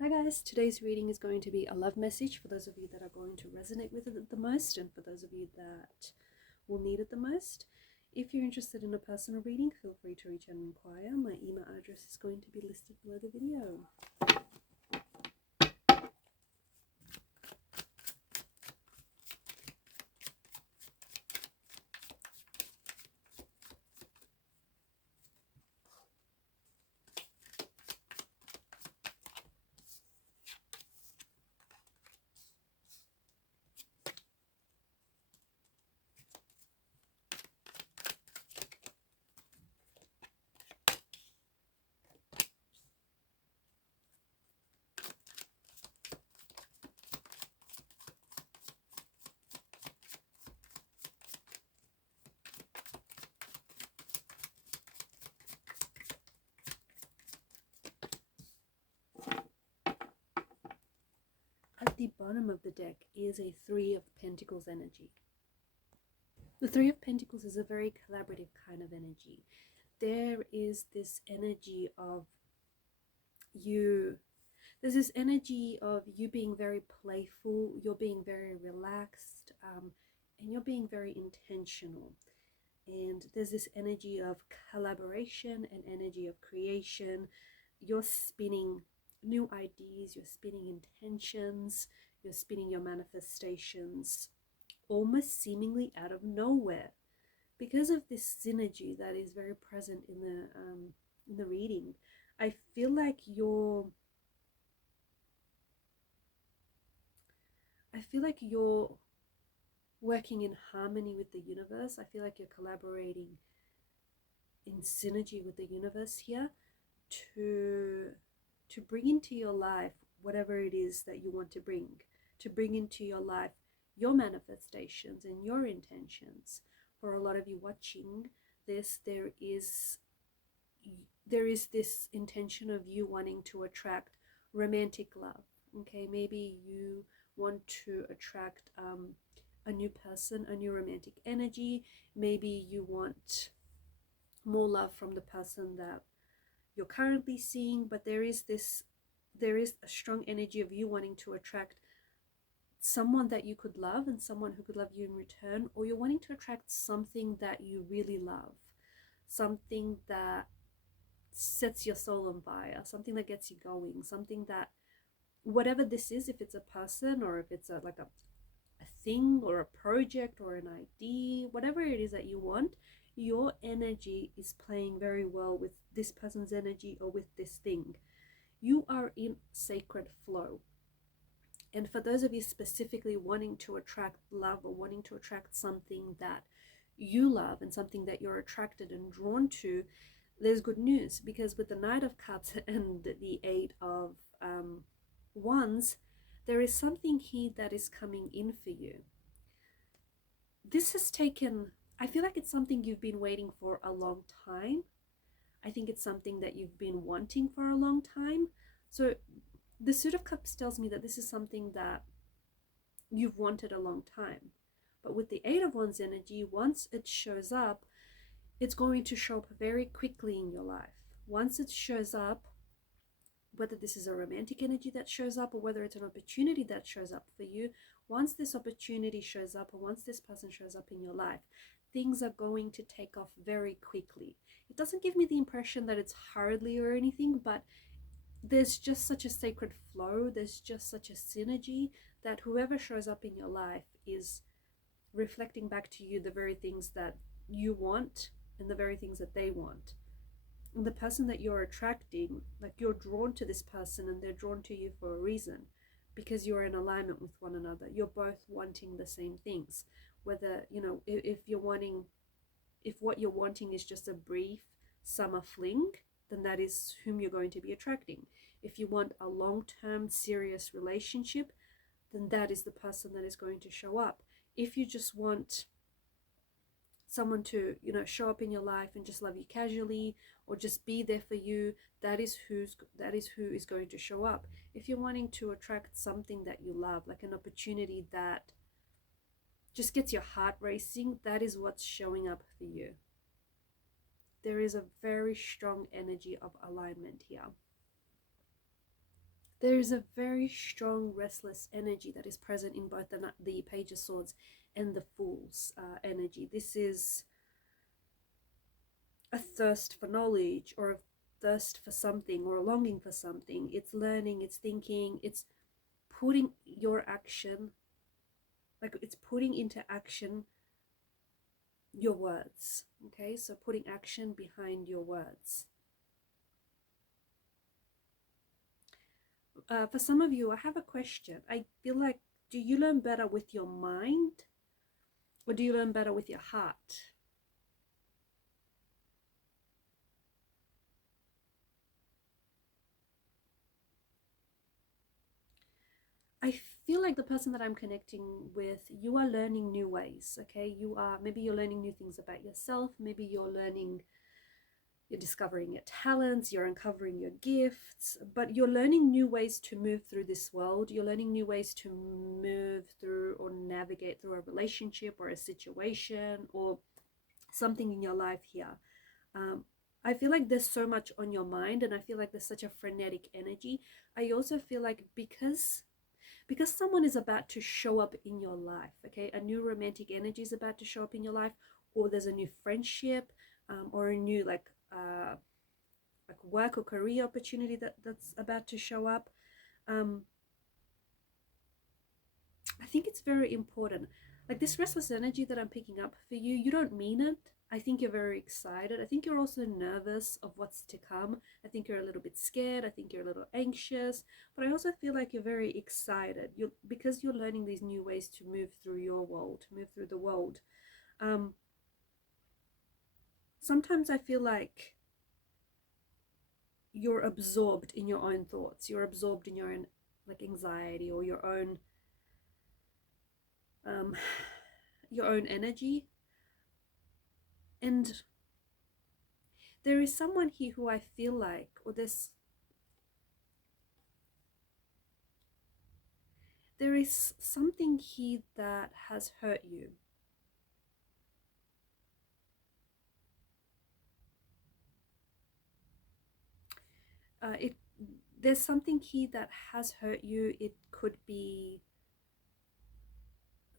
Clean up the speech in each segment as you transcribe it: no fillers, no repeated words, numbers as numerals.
Hi guys, today's reading is going to be a love message for those of you that are going to resonate with it the most and for those of you that will need it the most. If you're interested in a personal reading, feel free to reach out and inquire. My email address is going to be listed below the video. At the bottom of the deck is a Three of Pentacles energy. The Three of Pentacles is a very collaborative kind of energy. There is this energy of you, there's this energy of you being very playful, you're being very relaxed, and you're being very intentional. And there's this energy of collaboration and energy of creation. You're spinning new ideas, you're spinning intentions, you're spinning your manifestations almost seemingly out of nowhere because of this synergy that is very present in the reading. I feel like you're working in harmony with the universe. I feel like you're collaborating in synergy with the universe here to bring into your life whatever it is that you want to bring into your life your manifestations and your intentions. For a lot of you watching this, there is this intention of you wanting to attract romantic love. Okay, maybe you want to attract a new person, a new romantic energy. Maybe you want more love from the person that you're currently seeing, but there is a strong energy of you wanting to attract someone that you could love and someone who could love you in return, or you're wanting to attract something that you really love, something that sets your soul on fire, something that gets you going, something that, whatever this is, if it's a person or if it's a thing or a project or an idea, whatever it is that you want, your energy is playing very well with this person's energy or with this thing. You are in sacred flow. And for those of you specifically wanting to attract love or wanting to attract something that you love and something that you're attracted and drawn to, there's good news, because with the Knight of Cups and the Eight of Wands, there is something here that is coming in for you. This has taken, I feel like it's something you've been waiting for a long time. I think it's something that you've been wanting for a long time. So the Suit of Cups tells me that this is something that you've wanted a long time. But with the Eight of Wands energy, once it shows up, it's going to show up very quickly in your life. Once it shows up, whether this is a romantic energy that shows up or whether it's an opportunity that shows up for you, once this opportunity shows up or once this person shows up in your life, things are going to take off very quickly. It doesn't give me the impression that it's hurriedly or anything, but there's just such a sacred flow, there's just such a synergy that whoever shows up in your life is reflecting back to you the very things that you want and the very things that they want. And the person that you're attracting, like, you're drawn to this person and they're drawn to you for a reason, because you're in alignment with one another. You're both wanting the same things. Whether, you know, if what you're wanting is just a brief summer fling, then that is whom you're going to be attracting. If you want a long-term serious relationship, then that is the person that is going to show up. If you just want someone to, you know, show up in your life and just love you casually or just be there for you, that is who is going to show up. If you're wanting to attract something that you love, like an opportunity that just gets your heart racing, that is what's showing up for you. There is a very strong energy of alignment here. There is a very strong restless energy that is present in both the Page of Swords and the Fool's energy. This is a thirst for knowledge, or a thirst for something, or a longing for something. It's learning, it's thinking, it's putting your action, like it's putting into action your words. Okay, so putting action behind your words. For some of you, I have a question. I feel like, do you learn better with your mind, or do you learn better with your heart? I feel like the person that I'm connecting with, you are learning new ways, okay? Maybe you're learning new things about yourself. Maybe you're discovering your talents, you're uncovering your gifts, but you're learning new ways to move through this world. You're learning new ways to move through or navigate through a relationship or a situation or something in your life here. I feel like there's so much on your mind, and I feel like there's such a frenetic energy. I also feel like because someone is about to show up in your life, okay, a new romantic energy is about to show up in your life, or there's a new friendship, or a new like work or career opportunity that's about to show up. I think it's very important. Like this restless energy that I'm picking up for you, you don't mean it. I think you're very excited. I think you're also nervous of what's to come. I think you're a little bit scared. I think you're a little anxious. But I also feel like you're very excited. Because you're learning these new ways to move through your world, to move through the world. Sometimes I feel like you're absorbed in your own thoughts. You're absorbed in your own like anxiety, or your own energy. And there is someone here who I feel like, or there is something here that has hurt you. There's something here that has hurt you. It could be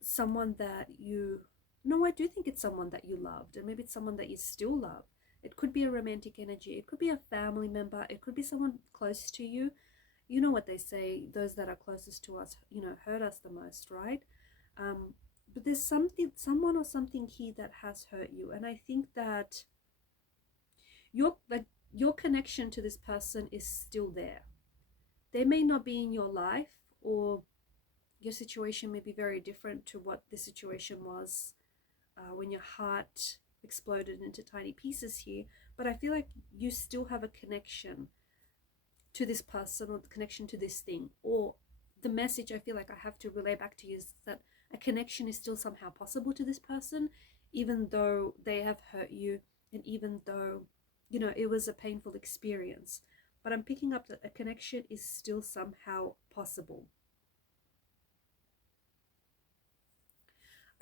someone that no, I do think it's someone that you loved, and maybe it's someone that you still love. It could be a romantic energy. It could be a family member. It could be someone close to you. You know what they say, those that are closest to us, hurt us the most, right? But there's someone or something here that has hurt you. And I think that your connection to this person is still there. They may not be in your life, or your situation may be very different to what the situation was when your heart exploded into tiny pieces here. But I feel like you still have a connection to this person, or the connection to this thing, or the message I feel like I have to relay back to you is that a connection is still somehow possible to this person, even though they have hurt you, and even though it was a painful experience. But I'm picking up that a connection is still somehow possible.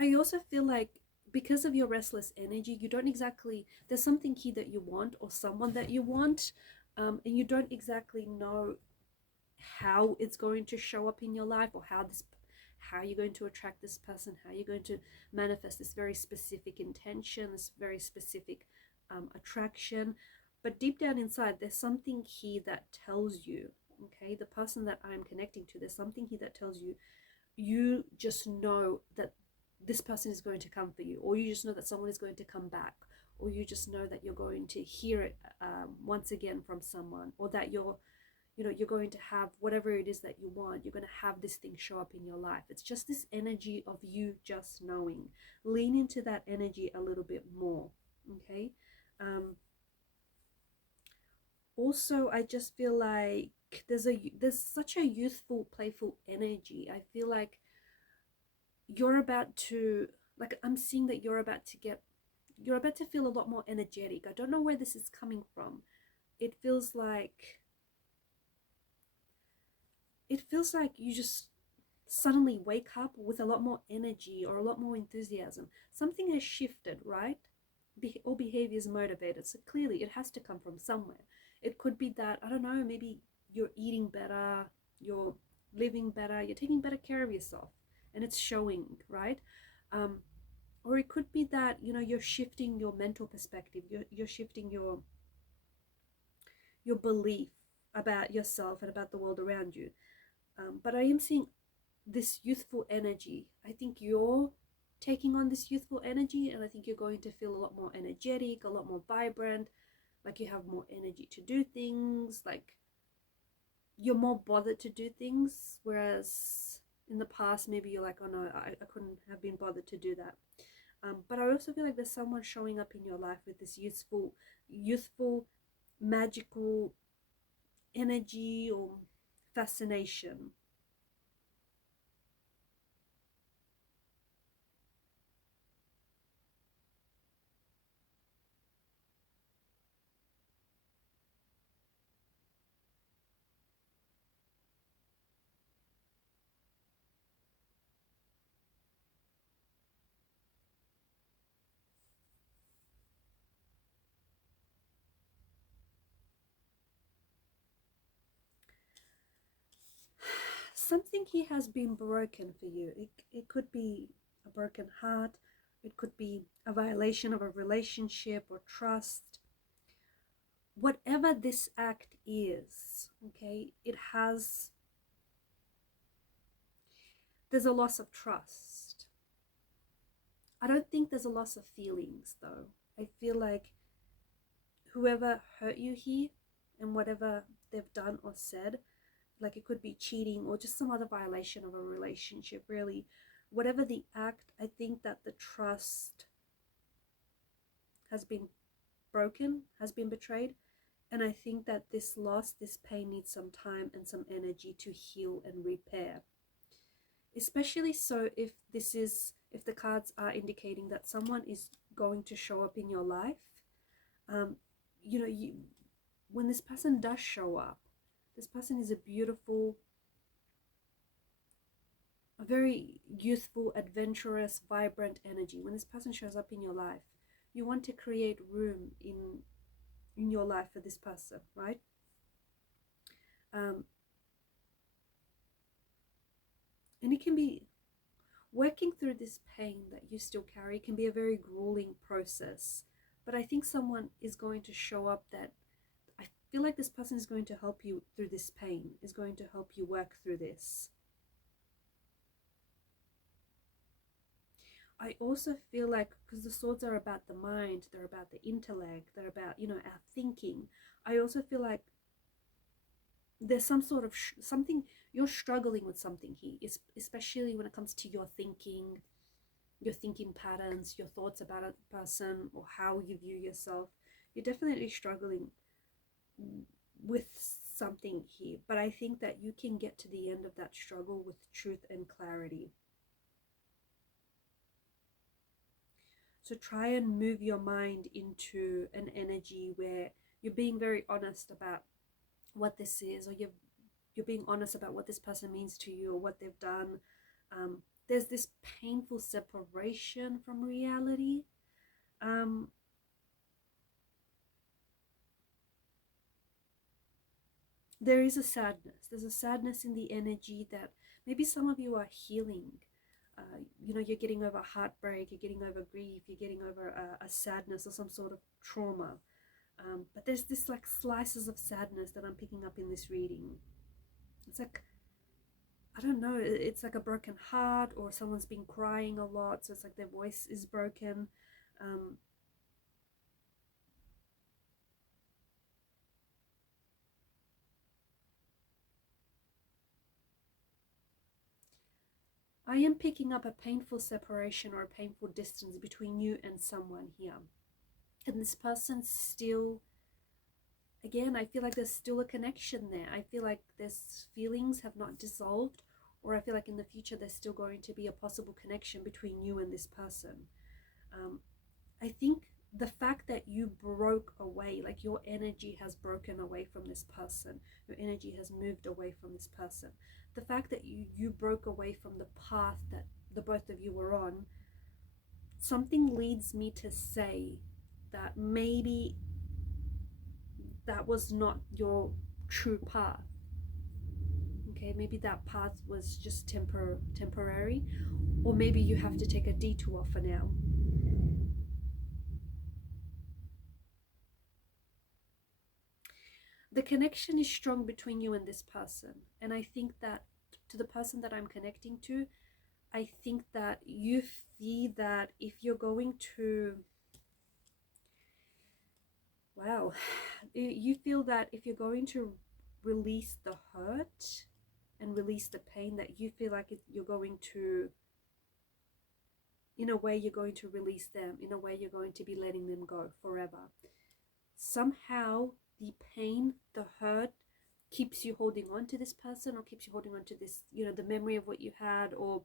I also feel like because of your restless energy, you don't exactly, there's something here that you want, or someone that you want, and you don't exactly know how it's going to show up in your life, or how you're going to attract this person, how you're going to manifest this very specific intention, this very specific attraction. But deep down inside, there's something here that tells you, okay, the person that I'm connecting to, there's something here that tells you, you just know that this person is going to come for you, or you just know that someone is going to come back, or you just know that you're going to hear it once again from someone, or that you're going to have whatever it is that you want. You're going to have this thing show up in your life. It's just this energy of you just knowing. Lean into that energy a little bit more, okay? Also, I just feel like there's such a youthful, playful energy. I feel like you're about to, like, I'm seeing that you're about to feel a lot more energetic. I don't know where this is coming from. It feels like you just suddenly wake up with a lot more energy, or a lot more enthusiasm. Something has shifted, right? All behavior is motivated, so clearly it has to come from somewhere. It could be that, I don't know, maybe you're eating better, you're living better, you're taking better care of yourself, and it's showing, right? Or it could be that, you know, you're shifting your mental perspective, you're shifting your belief about yourself and about the world around you. But I am seeing this youthful energy. I think you're taking on this youthful energy, and I think you're going to feel a lot more energetic, a lot more vibrant, like you have more energy to do things, like you're more bothered to do things, whereas in the past maybe you're like, oh no, I couldn't have been bothered to do that. But I also feel like there's someone showing up in your life with this youthful, magical energy or fascination. Something here has been broken for you. It could be a broken heart, it could be a violation of a relationship or trust. Whatever this act is, okay, there's a loss of trust. I don't think there's a loss of feelings though. I feel like whoever hurt you here and whatever they've done or said, like it could be cheating or just some other violation of a relationship, really, whatever the act, I think that the trust has been broken, has been betrayed. And I think that this loss, this pain needs some time and some energy to heal and repair. Especially so if the cards are indicating that someone is going to show up in your life. You know, when this person does show up, this person is a beautiful, a very youthful, adventurous, vibrant energy. When this person shows up in your life, you want to create room in your life for this person, right? And it can be working through this pain that you still carry can be a very grueling process. But I think someone is going to show up that I feel like this person is going to help you through this pain, is going to help you work through this. I also feel like, because the swords are about the mind, they're about the intellect, they're about, you know, our thinking. I also feel like there's some sort of something, you're struggling with something here, especially when it comes to your thinking patterns, your thoughts about a person or how you view yourself. You're definitely struggling with something here, but I think that you can get to the end of that struggle with truth and clarity. So try and move your mind into an energy where you're being very honest about what this is, or you're being honest about what this person means to you or what they've done. There's this painful separation from reality. There is a sadness. There's a sadness in the energy that maybe some of you are healing. You know, you're getting over heartbreak, you're getting over grief, you're getting over a sadness or some sort of trauma. But there's this like slices of sadness that I'm picking up in this reading. It's like, I don't know, it's like a broken heart, or someone's been crying a lot, so it's like their voice is broken. I am picking up a painful separation or a painful distance between you and someone here. And this person still, again, I feel like there's still a connection there. I feel like there's feelings have not dissolved, or I feel like in the future there's still going to be a possible connection between you and this person. I think the fact that you broke away, like your energy has broken away from this person, your energy has moved away from this person. The fact that you broke away from the path that the both of you were on, something leads me to say that maybe that was not your true path. Okay, okay? Maybe that path was just temporary, or maybe you have to take a detour for now. The connection is strong between you and this person, and I think that to the person that I'm connecting to, I think that you feel that if you're going to, wow, you feel that if you're going to release the hurt and release the pain, that you feel like you're going to, in a way, you're going to release them. In a way, you're going to be letting them go forever. Somehow, the pain, the hurt, keeps you holding on to this person, or keeps you holding on to this, the memory of what you had, or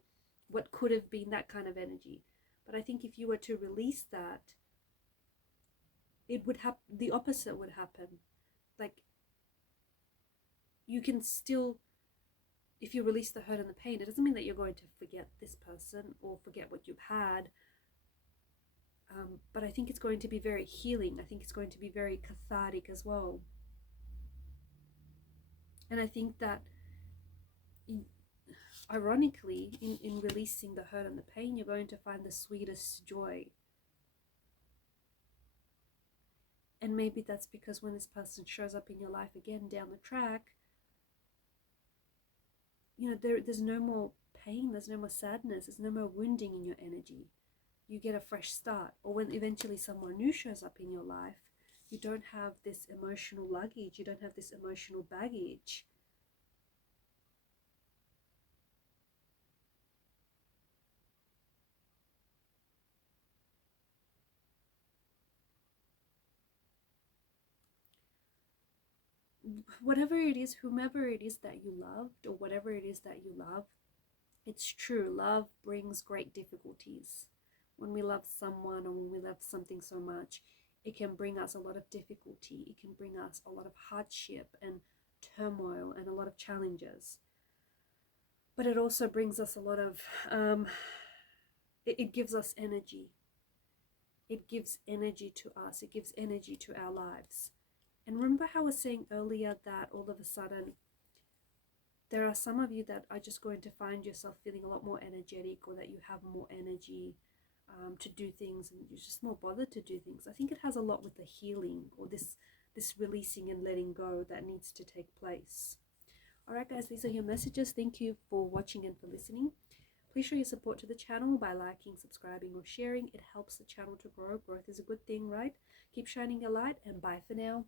what could have been, that kind of energy. But I think if you were to release that, it would happen, the opposite would happen. Like, you can still, if you release the hurt and the pain, it doesn't mean that you're going to forget this person or forget what you've had. But I think it's going to be very healing. I think it's going to be very cathartic as well. And I think that, ironically, in releasing the hurt and the pain, you're going to find the sweetest joy. And maybe that's because when this person shows up in your life again down the track, there's no more pain, there's no more sadness, there's no more wounding in your energy. You get a fresh start. Or when eventually someone new shows up in your life, you don't have this emotional luggage, you don't have this emotional baggage. Whatever it is, whomever it is that you loved, or whatever it is that you love, it's true. Love brings great difficulties. When we love someone, or when we love something so much, it can bring us a lot of difficulty. It can bring us a lot of hardship and turmoil and a lot of challenges. But it also brings us a lot of, it gives us energy. It gives energy to us. It gives energy to our lives. And remember how I was saying earlier that all of a sudden, there are some of you that are just going to find yourself feeling a lot more energetic, or that you have more energy to do things, and you're just more bothered to do things. I think it has a lot with the healing, or this releasing and letting go that needs to take place. All right, guys, these are your messages. Thank you for watching and for listening. Please show your support to the channel by liking, subscribing, or sharing. It helps the channel to grow. Growth is a good thing, right? Keep shining your light, and bye for now.